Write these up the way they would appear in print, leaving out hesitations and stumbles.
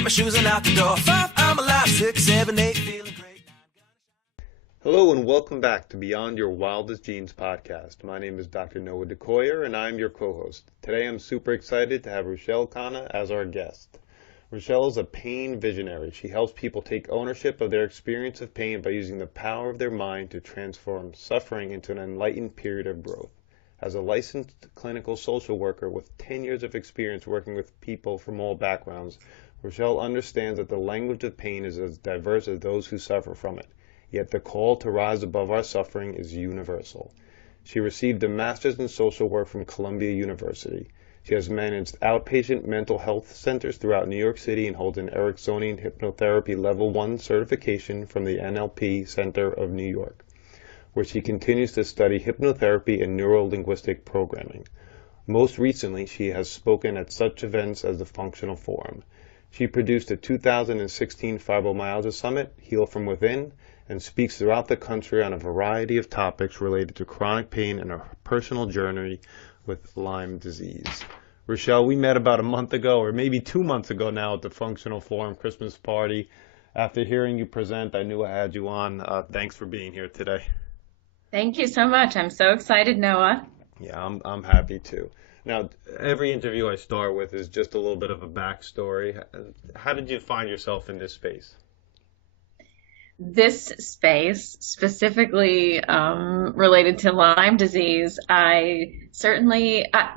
pack my shoes and out the door. 5, I'm alive. 6, 7, 8, feeling great. Hello and welcome back to Beyond Your Wildest Genes podcast. My name is Dr. Noah DeCoyer and I'm your co-host. Today I'm super excited to have Ruschelle Khanna as our guest. Ruschelle is a pain visionary. She helps people take ownership of their experience of pain by using the power of their mind to transform suffering into an enlightened period of growth. As a licensed clinical social worker with 10 years of experience working with people from all backgrounds, Ruschelle understands that the language of pain is as diverse as those who suffer from it. Yet the call to rise above our suffering is universal. She received a master's in social work from Columbia University. She has managed outpatient mental health centers throughout New York City and holds an Ericksonian Hypnotherapy Level 1 certification from the NLP Center of New York, where she continues to study hypnotherapy and NeuroLinguistic Programming. Most recently, she has spoken at such events as the Functional Forum. She produced a 2016 Fibromyalgia Summit, Heal From Within, and speaks throughout the country on a variety of topics related to chronic pain and her personal journey with Lyme disease. Ruschelle, we met about a month ago, or maybe 2 months ago now, at the Functional Forum Christmas party. After hearing you present, I knew I had you on. Thanks for being here today. Thank you so much. I'm so excited, Noah. Yeah, I'm happy too. Now, every interview I start with is just a little bit of a backstory. How did you find yourself in this space? This space, specifically related to Lyme disease,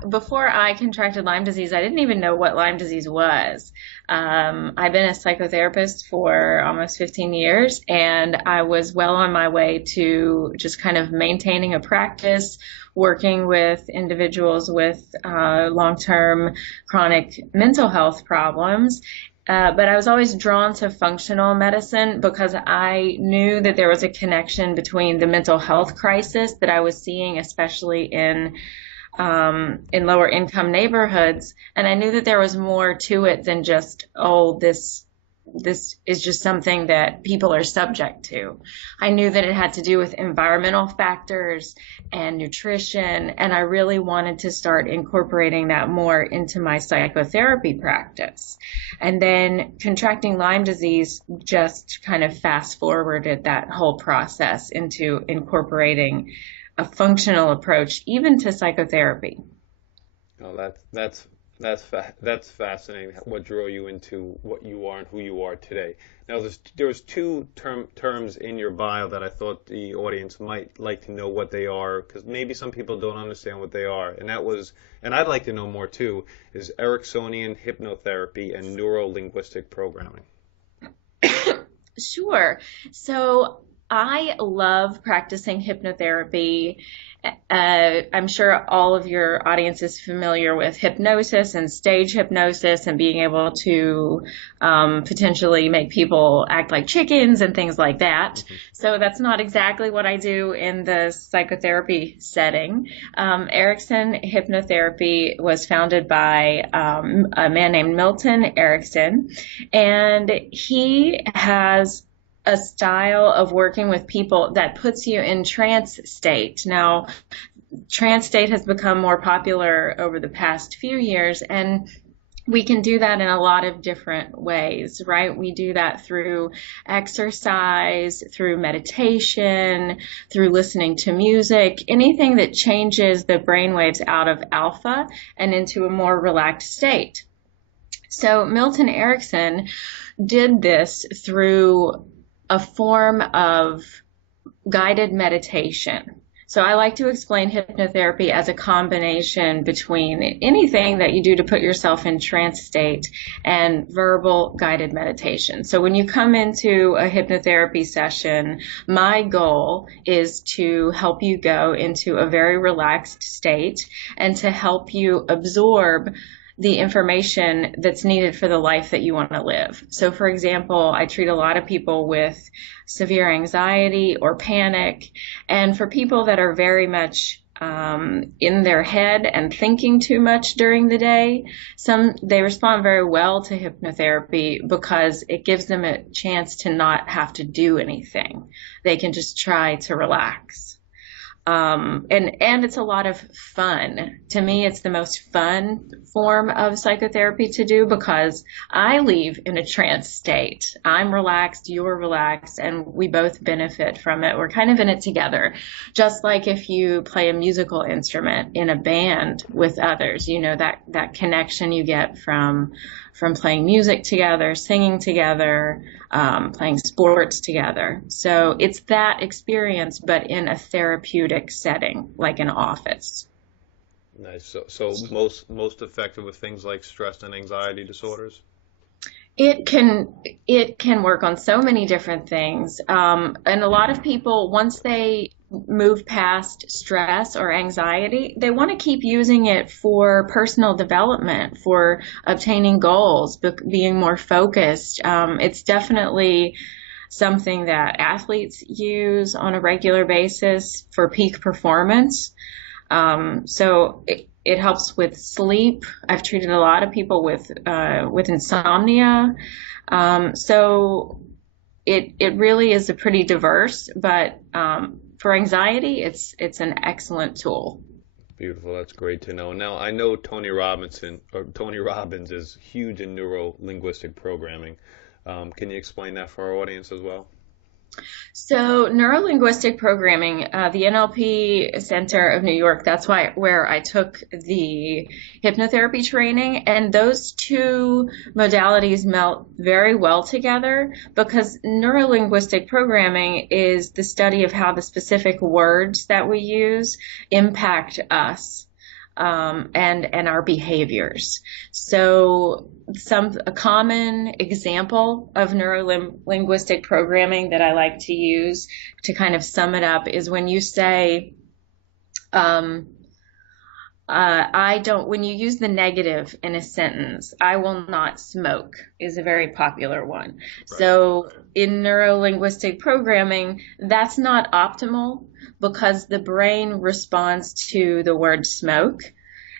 before I contracted Lyme disease, I didn't even know what Lyme disease was. I've been a psychotherapist for almost 15 years, and I was well on my way to just kind of maintaining a practice, working with individuals with long-term chronic mental health problems. But I was always drawn to functional medicine because I knew that there was a connection between the mental health crisis that I was seeing, especially in lower income neighborhoods. And I knew that there was more to it than just, this is just something that people are subject to. I knew that it had to do with environmental factors and nutrition, and I really wanted to start incorporating that more into my psychotherapy practice. And then contracting Lyme disease just kind of fast forwarded that whole process into incorporating a functional approach, even to psychotherapy. Oh, that's fascinating. What drew you into what you are and who you are today? Now, there was two terms in your bio that I thought the audience might like to know what they are, because maybe some people don't understand what they are. And and I'd like to know more too, is Ericksonian hypnotherapy and NeuroLinguistic Programming. Sure. So I love practicing hypnotherapy. I'm sure all of your audience is familiar with hypnosis and stage hypnosis and being able to potentially make people act like chickens and things like that. Mm-hmm. So that's not exactly what I do in the psychotherapy setting. Erickson Hypnotherapy was founded by a man named Milton Erickson, and he has a style of working with people that puts you in trance state. Now, trance state has become more popular over the past few years, and we can do that in a lot of different ways, right? We do that through exercise, through meditation, through listening to music, anything that changes the brainwaves out of alpha and into a more relaxed state. So Milton Erickson did this through a form of guided meditation. So I like to explain hypnotherapy as a combination between anything that you do to put yourself in trance state and verbal guided meditation. So when you come into a hypnotherapy session, my goal is to help you go into a very relaxed state and to help you absorb the information that's needed for the life that you want to live. So for example, I treat a lot of people with severe anxiety or panic. And for people that are very much in their head and thinking too much during the day, they respond very well to hypnotherapy because it gives them a chance to not have to do anything. They can just try to relax. And it's a lot of fun. To me, it's the most fun form of psychotherapy to do because I leave in a trance state. I'm relaxed, you're relaxed, and we both benefit from it. We're kind of in it together. Just like if you play a musical instrument in a band with others, you know, that connection you get from playing music together, singing together, playing sports together. So it's that experience, but in a therapeutic setting, like an office. Nice. So most effective with things like stress and anxiety disorders? It can work on so many different things. And a lot of people, once they move past stress or anxiety, they want to keep using it for personal development, for obtaining goals, being more focused. It's definitely something that athletes use on a regular basis for peak performance. So it helps with sleep. I've treated a lot of people with insomnia. So it really is a pretty diverse, but for anxiety, it's an excellent tool. Beautiful. That's great to know. Now, I know Tony Robbins is huge in neuro-linguistic programming. Can you explain that for our audience as well? So NeuroLinguistic Programming, the NLP Center of New York, that's where I took the hypnotherapy training, and those two modalities melt very well together because NeuroLinguistic Programming is the study of how the specific words that we use impact us. And our behaviors. So a common example of neuro-linguistic programming that I like to use to kind of sum it up is when you say, when you use the negative in a sentence, I will not smoke is a very popular one. Right. So in neuro-linguistic programming, that's not optimal because the brain responds to the word smoke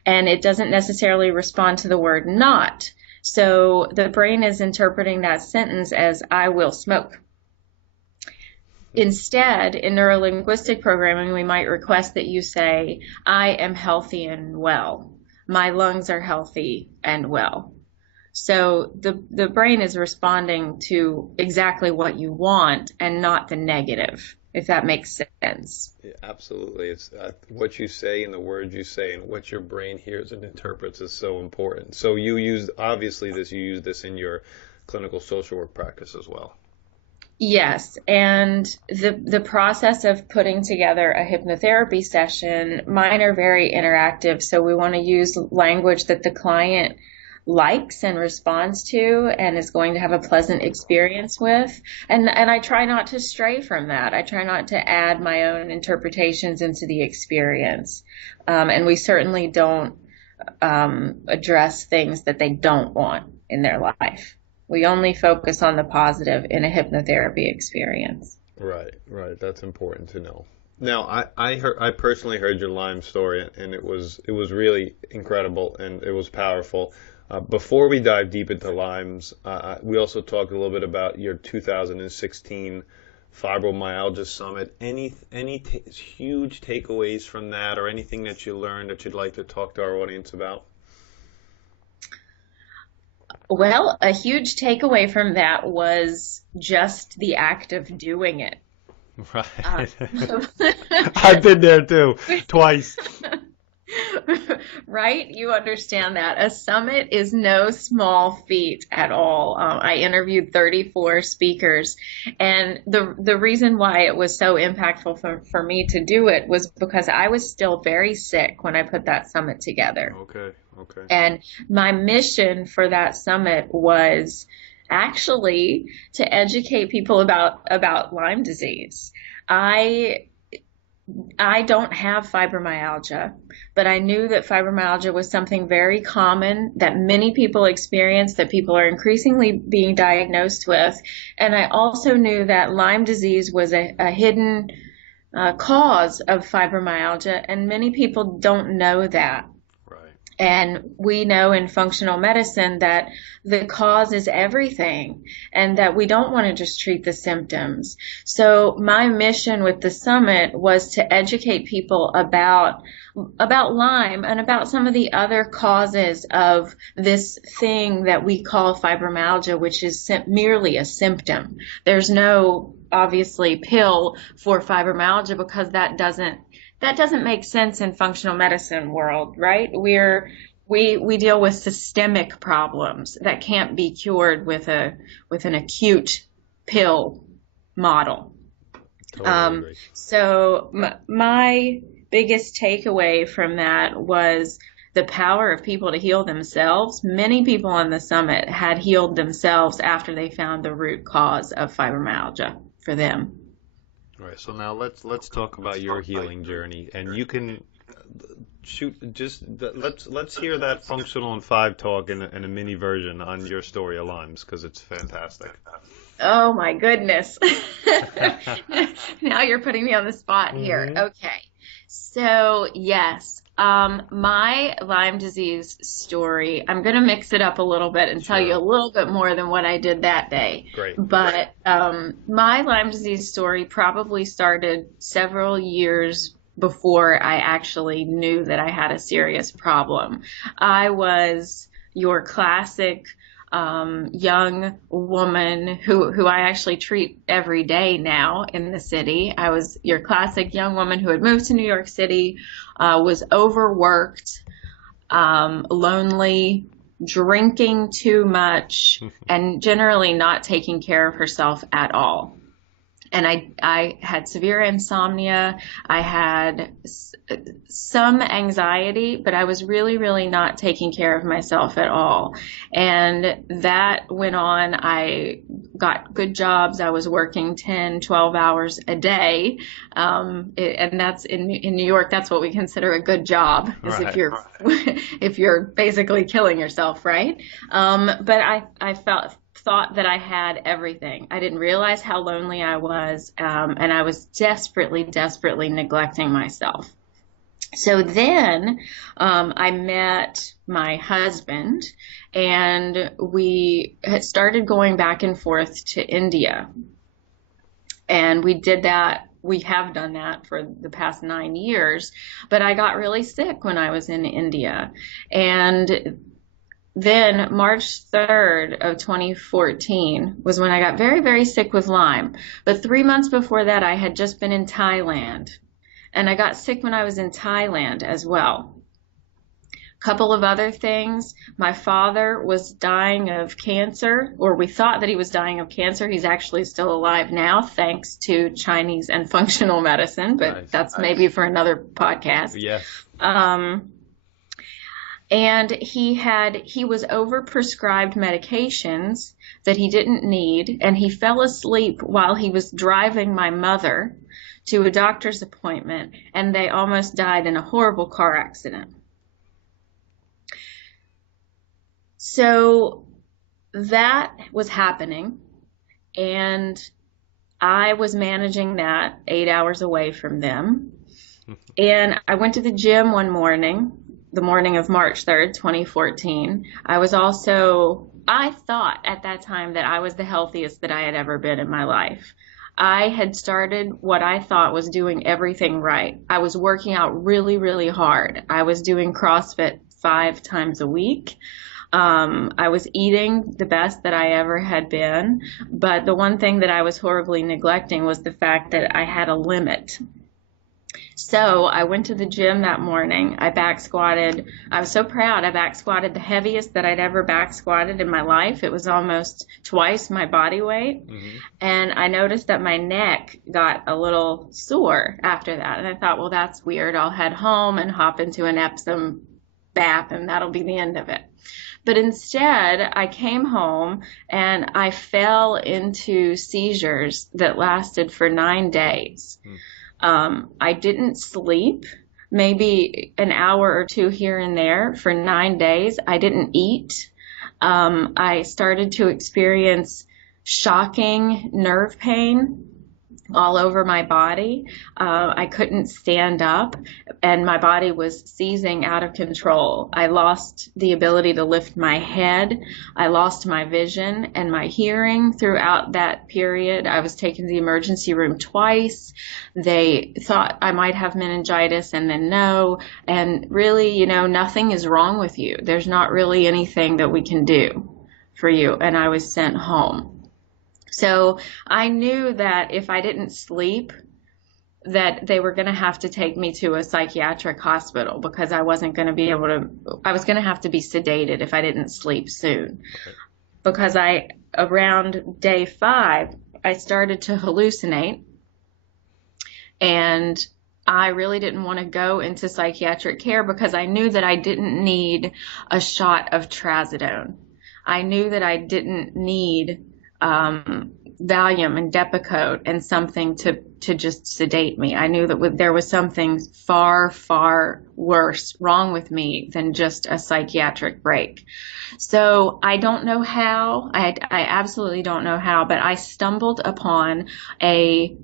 and it doesn't necessarily respond to the word not. So the brain is interpreting that sentence as I will smoke. Instead, in neuro-linguistic programming, we might request that you say, I am healthy and well. My lungs are healthy and well. So the brain is responding to exactly what you want and not the negative, if that makes sense. Yeah, absolutely. It's what you say and the words you say and what your brain hears and interprets is so important. So you use this in your clinical social work practice as well. Yes, and the process of putting together a hypnotherapy session, mine are very interactive, so we want to use language that the client likes and responds to and is going to have a pleasant experience with. And I try not to stray from that. I try not to add my own interpretations into the experience. And we certainly don't address things that they don't want in their life. We only focus on the positive in a hypnotherapy experience. Right. That's important to know. Now, I personally heard your Lyme story, and it was really incredible, and it was powerful. Before we dive deep into Lyme's, we also talked a little bit about your 2016 Fibromyalgia Summit. Any huge takeaways from that, or anything that you learned that you'd like to talk to our audience about? Well, a huge takeaway from that was just the act of doing it. Right. I've been there too, twice. Right? You understand that. A summit is no small feat at all. I interviewed 34 speakers, and the reason why it was so impactful for me to do it was because I was still very sick when I put that summit together. Okay. And my mission for that summit was actually to educate people about Lyme disease. I don't have fibromyalgia, but I knew that fibromyalgia was something very common that many people experience, that people are increasingly being diagnosed with. And I also knew that Lyme disease was a hidden cause of fibromyalgia, and many people don't know that. Right. And we know in functional medicine that the cause is everything and that we don't want to just treat the symptoms. So my mission with the summit was to educate people about Lyme and about some of the other causes of this thing that we call fibromyalgia, which is merely a symptom. There's no obviously pill for fibromyalgia because that doesn't make sense in functional medicine world, right? We deal with systemic problems that can't be cured with an acute pill model. Totally agree. So my biggest takeaway from that was the power of people to heal themselves. Many people on the summit had healed themselves after they found the root cause of fibromyalgia for them. All right, so now let's talk about your healing journey, and you can let's hear that functional in 5 talk in a mini version on your story of Lyme's, because it's fantastic. Oh my goodness. Now you're putting me on the spot here. Mm-hmm. Okay. So yes, my Lyme disease story, I'm going to mix it up a little bit and tell you a little bit more than what I did that day. Great. But my Lyme disease story probably started several years before I actually knew that I had a serious problem. I was your classic young woman who I actually treat every day now in the city. I was your classic young woman who had moved to New York City, was overworked, lonely, drinking too much, and generally not taking care of herself at all. And I had severe insomnia. I had some anxiety, but I was really, really not taking care of myself at all. And that went on. I got good jobs. I was working 10, 12 hours a day. And that's in New York, that's what we consider a good job, is if you're basically killing yourself, right? But I thought that I had everything. I didn't realize how lonely I was, and I was desperately, desperately neglecting myself. So then I met my husband, and we had started going back and forth to India. And we did that. We have done that for the past 9 years, but I got really sick when I was in India. And then March 3rd of 2014 was when I got very, very sick with Lyme. But 3 months before that, I had just been in Thailand. And I got sick when I was in Thailand as well. A couple of other things. My father was dying of cancer, or we thought that he was dying of cancer. He's actually still alive now, thanks to Chinese and functional medicine. But that's maybe for another podcast. Yes. And he was overprescribed medications that he didn't need, and he fell asleep while he was driving my mother to a doctor's appointment, and they almost died in a horrible car accident. So that was happening, and I was managing that 8 hours away from them. And I went to the gym one morning, the morning of March 3rd, 2014. I thought at that time that I was the healthiest that I had ever been in my life. I had started what I thought was doing everything right. I was working out really, really hard. I was doing CrossFit 5 times a week. I was eating the best that I ever had been. But the one thing that I was horribly neglecting was the fact that I had a limit. So I went to the gym that morning. I back squatted. I was so proud. I back squatted the heaviest that I'd ever back squatted in my life. It was almost twice my body weight. Mm-hmm. And I noticed that my neck got a little sore after that. And I thought, well, that's weird. I'll head home and hop into an Epsom bath, and that'll be the end of it. But instead, I came home and I fell into seizures that lasted for 9 days. Mm. I didn't sleep, maybe an hour or two here and there for 9 days. I didn't eat. I started to experience shocking nerve pain all over my body. I couldn't stand up, and my body was seizing out of control. I lost the ability to lift my head. I lost my vision and my hearing throughout that period. I was taken to the emergency room twice. They thought I might have meningitis, and then no. And really, you know, nothing is wrong with you. There's not really anything that we can do for you. And I was sent home. So I knew that if I didn't sleep, that they were going to have to take me to a psychiatric hospital, because I wasn't going to be able to, I was going to have to be sedated if I didn't sleep soon. Because around day 5, I started to hallucinate, and I really didn't want to go into psychiatric care because I knew that I didn't need a shot of trazodone. I knew that I didn't need Valium and Depakote and something to just sedate me. I knew that there was something far, far worse wrong with me than just a psychiatric break. So I don't know how, I absolutely don't know how, but I stumbled upon an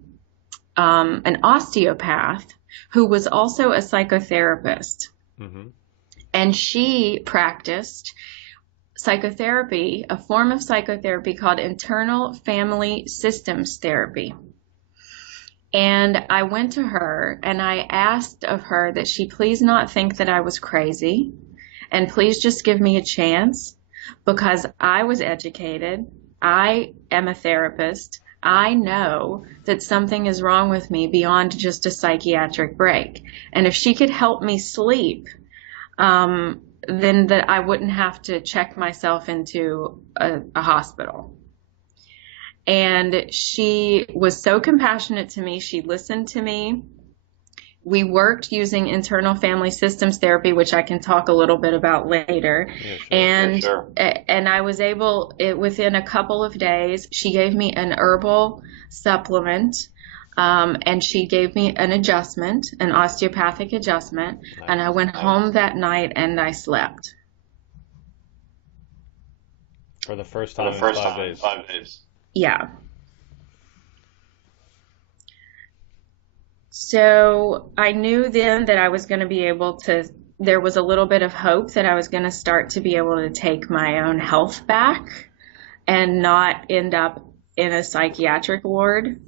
osteopath who was also a psychotherapist. Mm-hmm. And she practiced psychotherapy, a form of psychotherapy called internal family systems therapy. And I went to her and I asked of her that she please not think that I was crazy, and please just give me a chance, because I was educated. I am a therapist. I know that something is wrong with me beyond just a psychiatric break. And if she could help me sleep, then that I wouldn't have to check myself into a hospital. And she was so compassionate to me. She listened to me. We worked using internal family systems therapy, which I can talk a little bit about later. Yeah, sure, and I was able, within a couple of days, she gave me an herbal supplement. And she gave me an adjustment, an osteopathic adjustment, and I went home that night and I slept. For the first time in 5 days. Yeah. So I knew then that I was going to be able to, there was a little bit of hope that I was going to start to be able to take my own health back and not end up in a psychiatric ward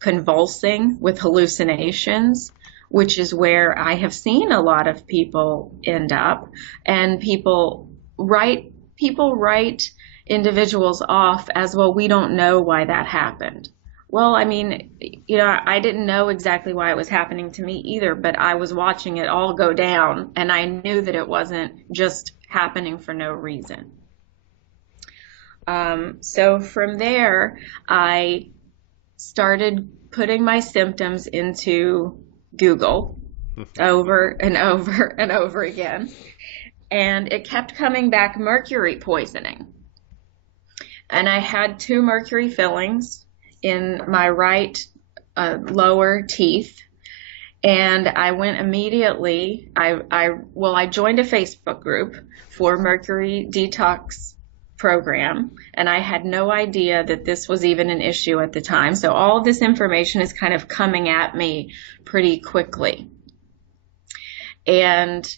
convulsing with hallucinations, which is where I have seen a lot of people end up. And people write individuals off as, well, we don't know why that happened. Well, I mean, you know, I didn't know exactly why it was happening to me either, but I was watching it all go down, and I knew that it wasn't just happening for no reason. So from there, I started putting my symptoms into Google over and over and over again. And it kept coming back mercury poisoning. And I had 2 mercury fillings in my right lower teeth. And I went immediately, I joined a Facebook group for Mercury Detox program, and I had no idea that this was even an issue at the time. So all of this information is kind of coming at me pretty quickly. And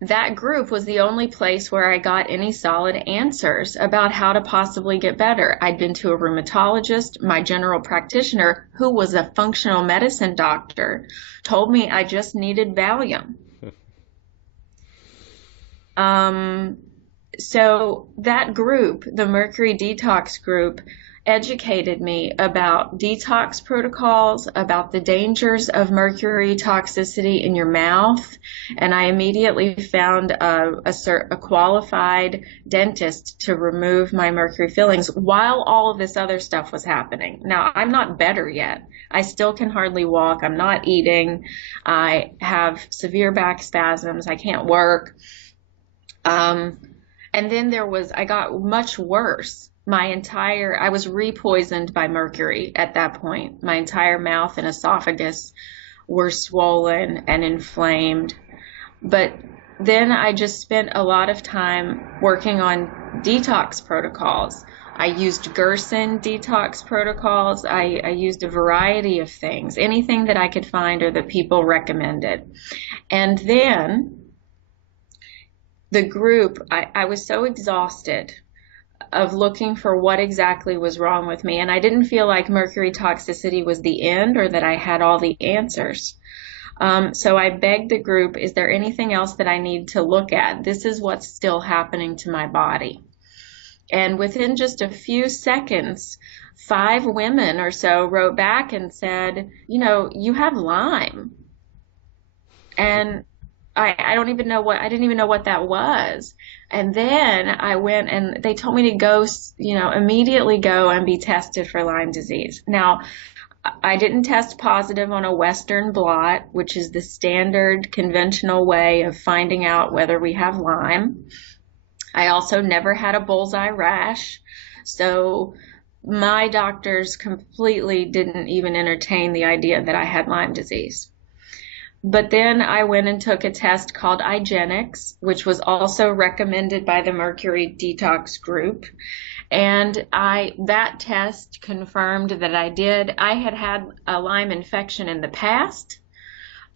that group was the only place where I got any solid answers about how to possibly get better. I'd been to a rheumatologist. My general practitioner, who was a functional medicine doctor, told me I just needed Valium. So that group, the Mercury Detox group, educated me about detox protocols, about the dangers of mercury toxicity in your mouth, and I immediately found a qualified dentist to remove my mercury fillings while all of this other stuff was happening. Now, I'm not better yet. I still can hardly walk. I'm not eating. I have severe back spasms. I can't work. And then I got much worse. I was re-poisoned by mercury at that point. My entire mouth and esophagus were swollen and inflamed. But then I just spent a lot of time working on detox protocols. I used Gerson detox protocols. I used a variety of things, anything that I could find or that people recommended. And then the group, I was so exhausted of looking for what exactly was wrong with me. And I didn't feel like mercury toxicity was the end or that I had all the answers. So I begged the group, is there anything else that I need to look at? This is what's still happening to my body. And within just a few seconds, 5 women or so wrote back and said, you have Lyme. And I didn't even know what that was. And then I went and they told me to go, immediately go and be tested for Lyme disease. Now, I didn't test positive on a Western blot, which is the standard conventional way of finding out whether we have Lyme. I also never had a bullseye rash. So my doctors completely didn't even entertain the idea that I had Lyme disease. But then I went and took a test called IGeneX, which was also recommended by the Mercury Detox group. And that test confirmed that I had a Lyme infection in the past.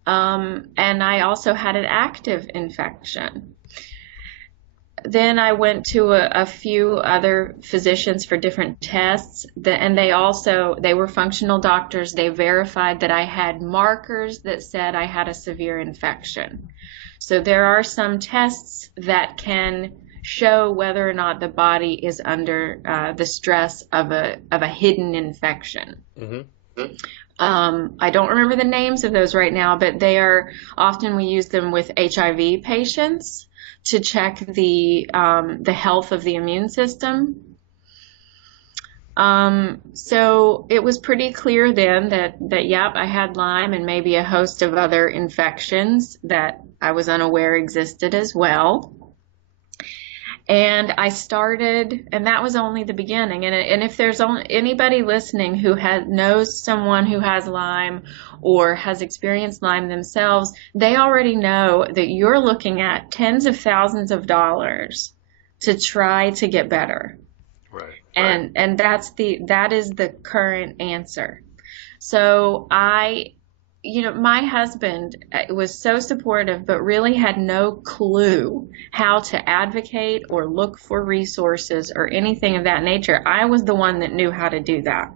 And I also had an active infection. Then I went to a few other physicians for different tests, and they were functional doctors. They verified that I had markers that said I had a severe infection. So there are some tests that can show whether or not the body is under the stress of a hidden infection. Mm-hmm. I don't remember the names of those right now, but we use them with HIV patients to check the health of the immune system. So it was pretty clear then that yep, I had Lyme and maybe a host of other infections that I was unaware existed as well. And I started, and that was only the beginning. And if there's anybody listening who knows someone who has Lyme or has experienced Lyme themselves, they already know that you're looking at tens of thousands of dollars to try to get better. Right. And that is the current answer. So my husband was so supportive, but really had no clue how to advocate or look for resources or anything of that nature. I was the one that knew how to do that.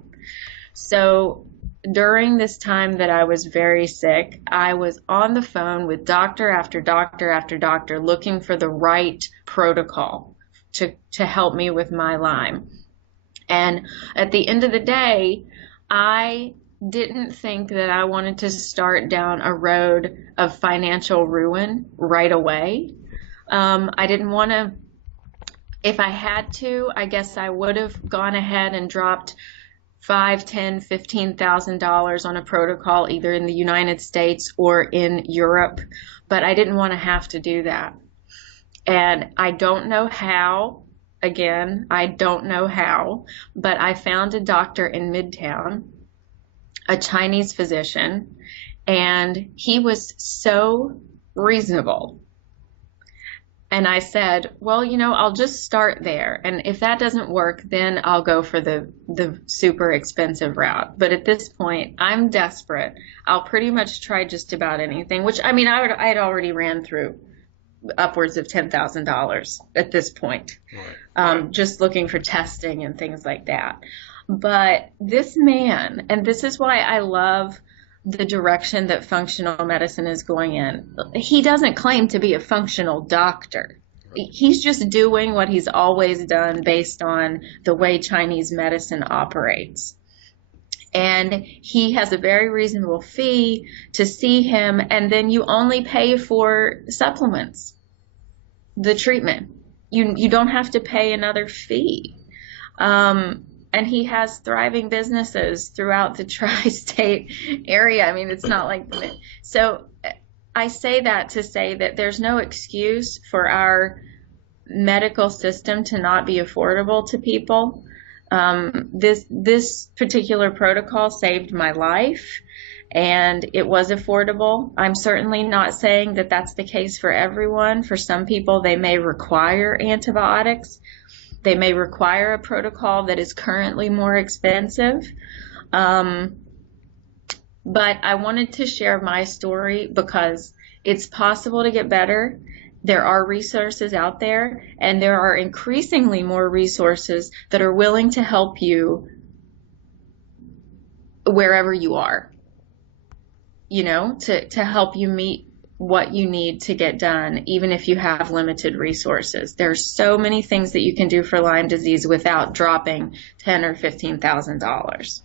So during this time that I was very sick, I was on the phone with doctor after doctor after doctor looking for the right protocol to help me with my Lyme. And at the end of the day, I didn't think that I wanted to start down a road of financial ruin right away. I didn't want to, if I had to, I guess I would have gone ahead and dropped $5,000, $10,000, $15,000 on a protocol either in the United States or in Europe, but I didn't want to have to do that. And I don't know how, but I found a doctor in Midtown, a Chinese physician, and he was so reasonable. And I said, well, I'll just start there. And if that doesn't work, then I'll go for the super expensive route. But at this point, I'm desperate. I'll pretty much try just about anything, which I had already ran through upwards of $10,000 at this point, right. Just looking for testing and things like that. But this man, and this is why I love the direction that functional medicine is going in. He doesn't claim to be a functional doctor. He's just doing what he's always done based on the way Chinese medicine operates. And he has a very reasonable fee to see him, and then you only pay for supplements, the treatment. You don't have to pay another fee. And he has thriving businesses throughout the tri-state area. It's not like, so I say that to say that there's no excuse for our medical system to not be affordable to people. This particular protocol saved my life, and it was affordable. I'm certainly not saying that that's the case for everyone. For some people, they may require antibiotics. They may require a protocol that is currently more expensive. But I wanted to share my story because it's possible to get better. There are resources out there, and there are increasingly more resources that are willing to help you wherever you are, to help you meet what you need to get done, even if you have limited resources. There's so many things that you can do for Lyme disease without dropping $10,000 or $15,000.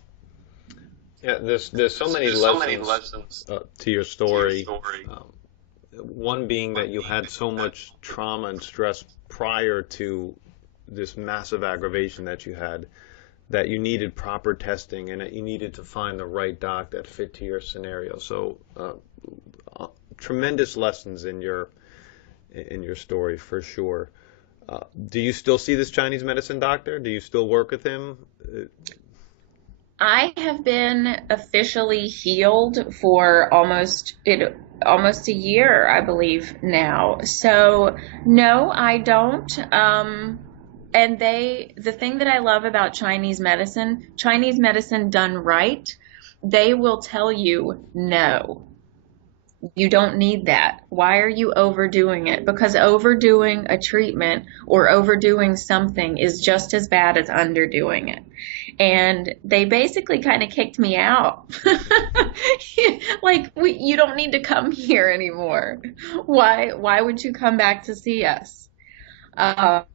Yeah, there's so many lessons to your story. One being that you had so much trauma and stress prior to this massive aggravation that you had, that you needed proper testing and that you needed to find the right doc that fit to your scenario. So tremendous lessons in your story for sure. Do you still see this Chinese medicine doctor? Do you still work with him? I have been officially healed for almost a year, I believe now. So no, I don't. And the thing that I love about Chinese medicine done right, they will tell you no. You don't need that. Why are you overdoing it? Because overdoing a treatment or overdoing something is just as bad as underdoing it. And they basically kind of kicked me out. Like, you don't need to come here anymore. Why would you come back to see us? They're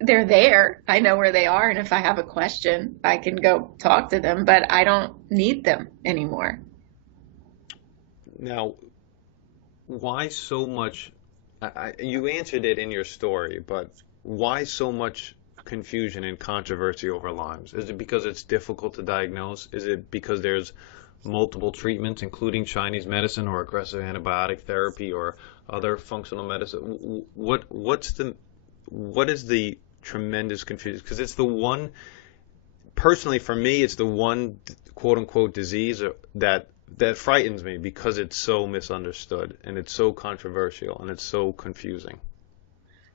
there. I know where they are. And if I have a question, I can go talk to them, but I don't need them anymore. Now, why so much? You answered it in your story, but why so much confusion and controversy over Lyme's? Is it because it's difficult to diagnose? Is it because there's multiple treatments, including Chinese medicine or aggressive antibiotic therapy or other functional medicine? What is the tremendous confusion? Because it's the one, personally for me, it's the one quote unquote disease that frightens me because it's so misunderstood and it's so controversial and it's so confusing.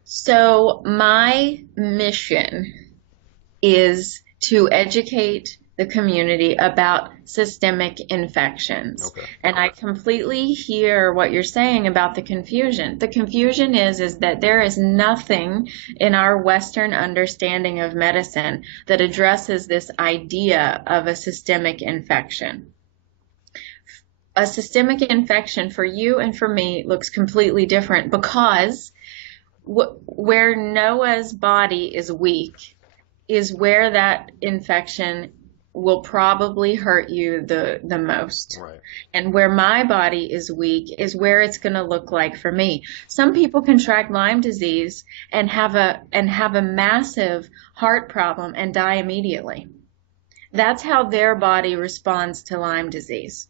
So my mission is to educate the community about systemic infections. Okay. And I completely hear what you're saying about the confusion. The confusion is that there is nothing in our Western understanding of medicine that addresses this idea of a systemic infection. A systemic infection for you and for me looks completely different because where Noah's body is weak is where that infection will probably hurt you the most. Right. And where my body is weak is where it's going to look like for me. Some people contract Lyme disease and have a massive heart problem and die immediately. That's how their body responds to Lyme disease.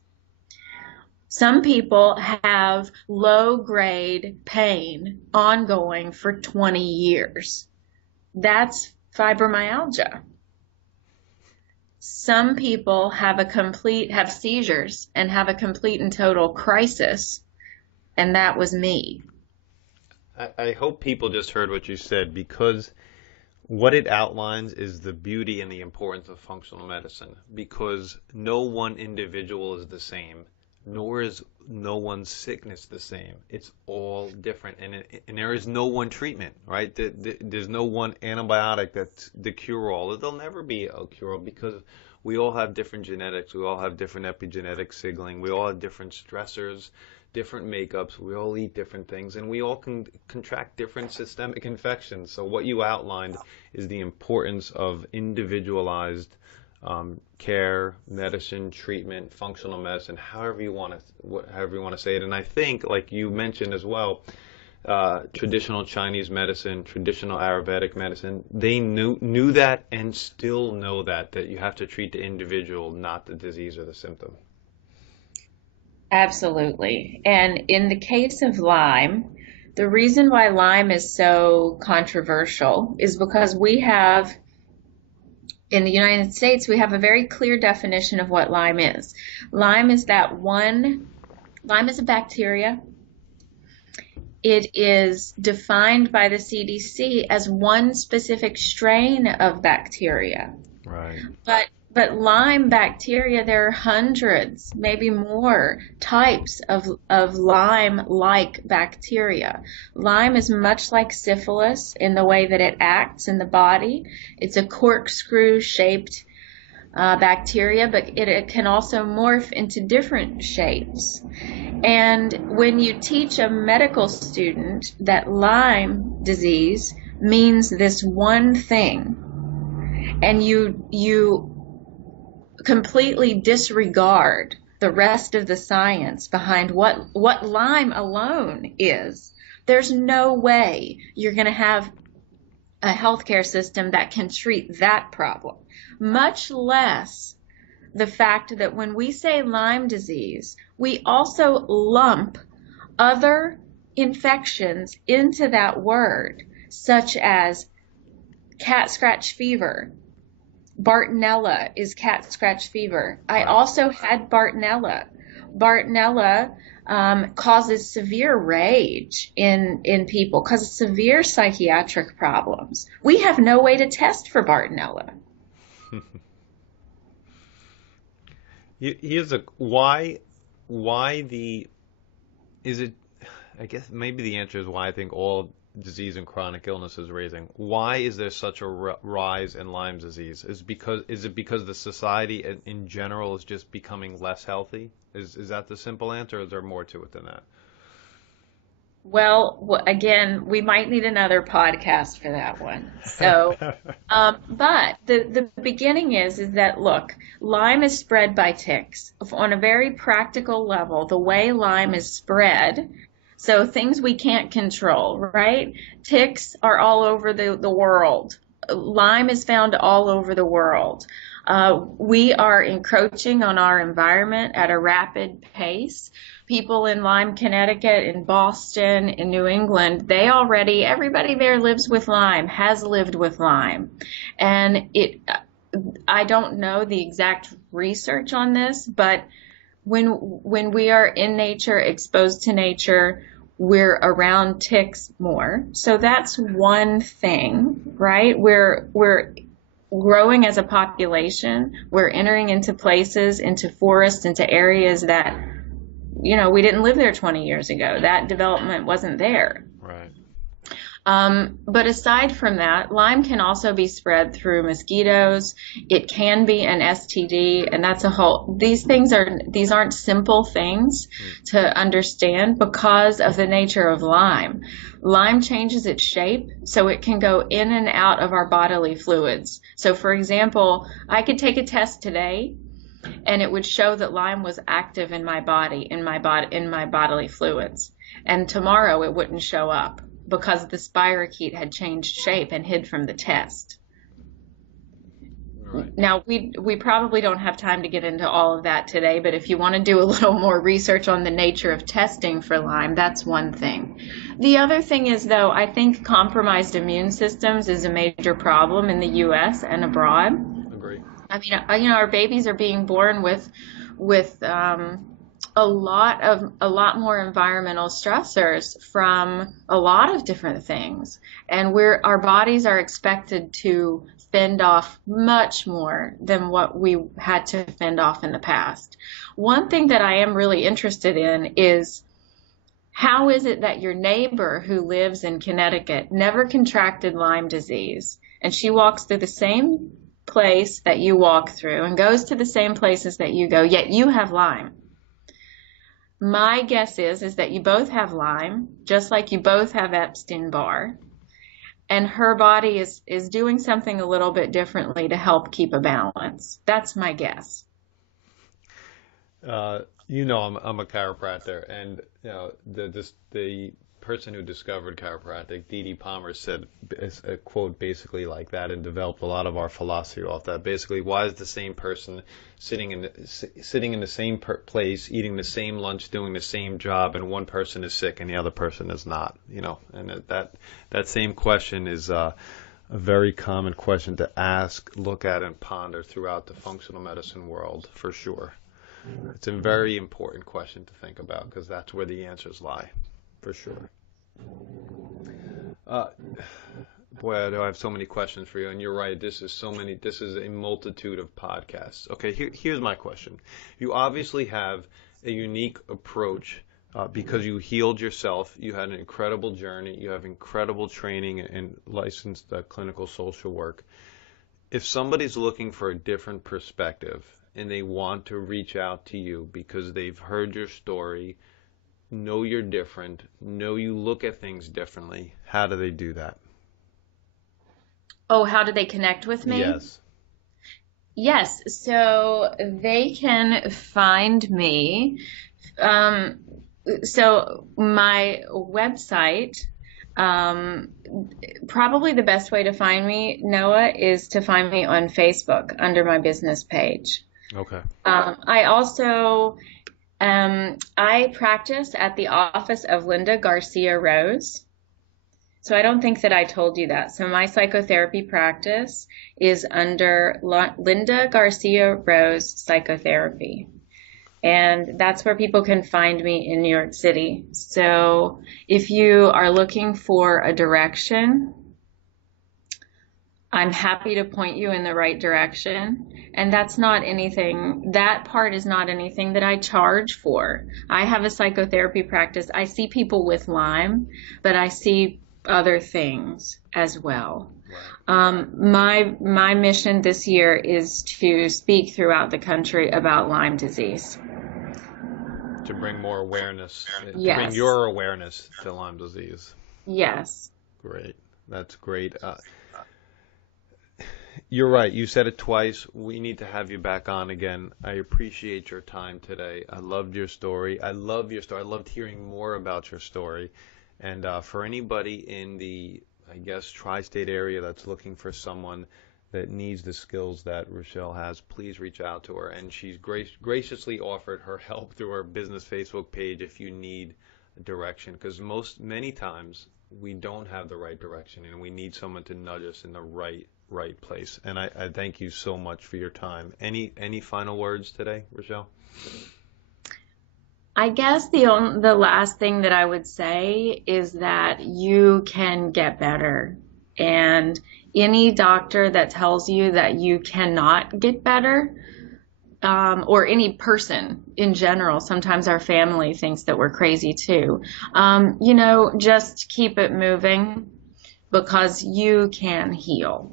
Some people have low-grade pain ongoing for 20 years. That's fibromyalgia. Some people have seizures and have a complete and total crisis, and that was me. I hope people just heard what you said, because what it outlines is the beauty and the importance of functional medicine, because no one individual is the same. Nor is no one's sickness the same. It's all different, and there is no one treatment, right? There's no one antibiotic that's the cure-all. There'll never be a cure-all because we all have different genetics. We all have different epigenetic signaling. We all have different stressors, different makeups. We all eat different things, and we all can contract different systemic infections. So what you outlined is the importance of individualized care, medicine, treatment, functional medicine, however you want to say it. And I think, like you mentioned as well, traditional Chinese medicine, traditional Ayurvedic medicine, they knew that and still know that you have to treat the individual, not the disease or the symptom. Absolutely. And in the case of Lyme, the reason why Lyme is so controversial is because in the United States, we have a very clear definition of what Lyme is. Lyme is a bacteria. it is defined by the CDC as one specific strain of bacteria. Right. But Lyme bacteria, there are hundreds, maybe more types of Lyme-like bacteria. Lyme is much like syphilis in the way that it acts in the body. It's a corkscrew-shaped bacteria, but it can also morph into different shapes. And when you teach a medical student that Lyme disease means this one thing, and you completely disregard the rest of the science behind what Lyme alone is, there's no way you're going to have a healthcare system that can treat that problem, much less the fact that when we say Lyme disease, we also lump other infections into that word, such as cat scratch fever. Bartonella is cat scratch fever. I also had Bartonella. Bartonella causes severe rage in people, causes severe psychiatric problems. We have no way to test for Bartonella. Here's is it, I guess maybe the answer is why I think all disease and chronic illness is raising. Why is there such a rise in Lyme disease? Is it because the society in general is just becoming less healthy? Is that the simple answer, or is there more to it than that? Well, again, we might need another podcast for that one. So, but the beginning is that, look, Lyme is spread by ticks. On a very practical level, the way Lyme is spread, so things we can't control, right? Ticks are all over the world. Lyme is found all over the world. We are encroaching on our environment at a rapid pace. People in Lyme, Connecticut, in Boston, in New England, everybody there lives with Lyme, has lived with Lyme. And I don't know the exact research on this, but when we are in nature, exposed to nature, we're around ticks more. So that's one thing, right? We're growing as a population. We're entering into places, into forests, into areas that, we didn't live there 20 years ago. That development wasn't there. Right. But aside from that, Lyme can also be spread through mosquitoes. It can be an STD, and that's these aren't simple things to understand because of the nature of Lyme. Lyme changes its shape, so it can go in and out of our bodily fluids. So for example, I could take a test today and it would show that Lyme was active in my body, in my bodily fluids. And tomorrow it wouldn't show up, because the spirochete had changed shape and hid from the test. Right. Now, we probably don't have time to get into all of that today, but if you want to do a little more research on the nature of testing for Lyme, that's one thing. The other thing is, though, I think compromised immune systems is a major problem in the U.S. and abroad. Agree. I mean, our babies are being born with a lot more environmental stressors from a lot of different things, and our bodies are expected to fend off much more than what we had to fend off in the past. One thing that I am really interested in is, how is it that your neighbor who lives in Connecticut never contracted Lyme disease, and she walks through the same place that you walk through and goes to the same places that you go, yet you have Lyme? My guess is that you both have Lyme, just like you both have Epstein-Barr, and her body is doing something a little bit differently to help keep a balance. That's my guess. I'm a chiropractor, and the person who discovered chiropractic, Dee Palmer, said a quote basically like that, and developed a lot of our philosophy off that. Basically, why is the same person sitting in the same place, eating the same lunch, doing the same job, and one person is sick and the other person is not? And that same question is a very common question to ask, look at, and ponder throughout the functional medicine world, for sure. It's a very important question to think about, because that's where the answers lie, for sure. Uh, Boy, I have so many questions for you, and you're right. This is a multitude of podcasts. Okay, here's my question. You obviously have a unique approach because you healed yourself. You had an incredible journey. You have incredible training and licensed clinical social work. If somebody's looking for a different perspective and they want to reach out to you because they've heard your story, know you're different, know you look at things differently, how do they do that? Oh, how do they connect with me? Yes. Yes, so they can find me. Um, so my website, um, probably the best way to find me, Noah, is to find me on Facebook under my business page. Okay. I also I practice at the office of Linda Garcia Rose. So I don't think that I told you that. So my psychotherapy practice is under Linda Garcia Rose Psychotherapy. And that's where people can find me in New York City. So if you are looking for a direction, I'm happy to point you in the right direction. And that part is not anything that I charge for. I have a psychotherapy practice. I see people with Lyme, but I see other things as well. My mission this year is to speak throughout the country about Lyme disease. To bring more awareness, to Yes. bring your awareness to Lyme disease. Yes. Great. That's great. You're right. You said it twice. We need to have you back on again. I appreciate your time today. I loved your story. I loved hearing more about your story. And for anybody in the, I guess, tri-state area that's looking for someone that needs the skills that Ruschelle has, please reach out to her. And she's graciously offered her help through her business Facebook page if you need direction. Because many times we don't have the right direction and we need someone to nudge us in the right place. And I thank you so much for your time. Any final words today, Ruschelle? I guess the last thing that I would say is that you can get better. And any doctor that tells you that you cannot get better, or any person in general, sometimes our family thinks that we're crazy too. Just keep it moving because you can heal.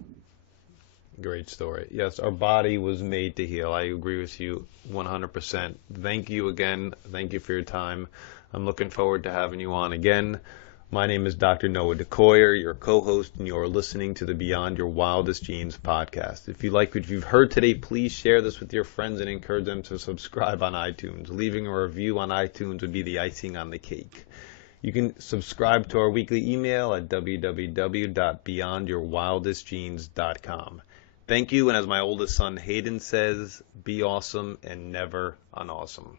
Great story. Yes, our body was made to heal. I agree with you 100%. Thank you again. Thank you for your time. I'm looking forward to having you on again. My name is Dr. Noah DeCoyer, your co-host, and you're listening to the Beyond Your Wildest Genes podcast. If you like what you've heard today, please share this with your friends and encourage them to subscribe on iTunes. Leaving a review on iTunes would be the icing on the cake. You can subscribe to our weekly email at www.beyondyourwildestgenes.com. Thank you, and as my oldest son Hayden says, be awesome and never unawesome.